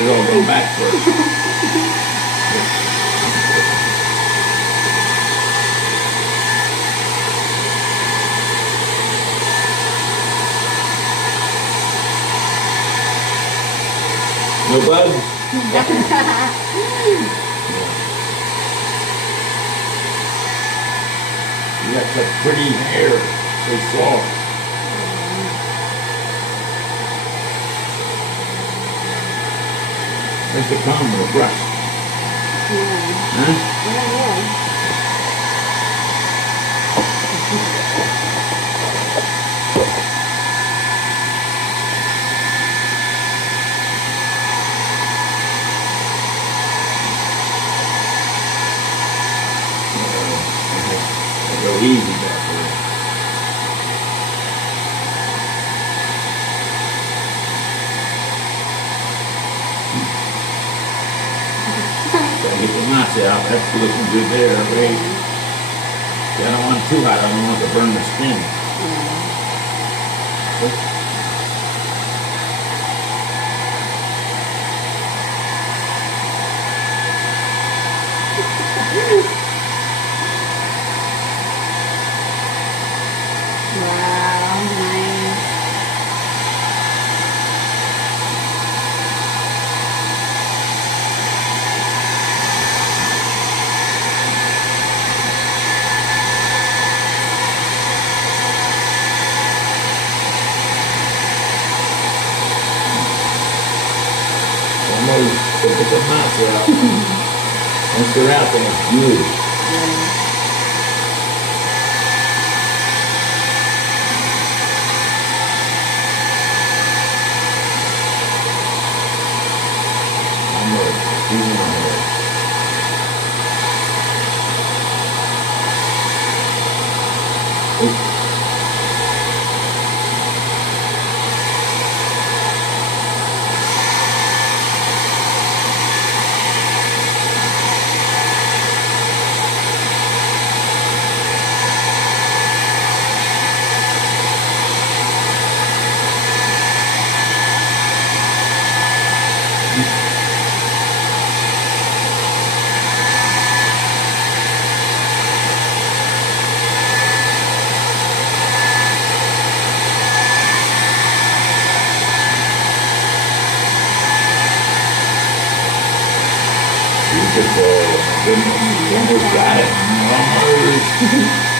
it all go back first. No bugs? You got such pretty hair, so soft. Where's the comb or brush? Huh? Go easy back there. Gotta get the knots out. That's looking good there. Wait. See, I don't want it too hot. I don't want to burn the skin. Wow, nice. Almost put the knots out. Once they're out, then it's good. Almost. Even almost. Beautiful. Goodness. You almost got it. Almost.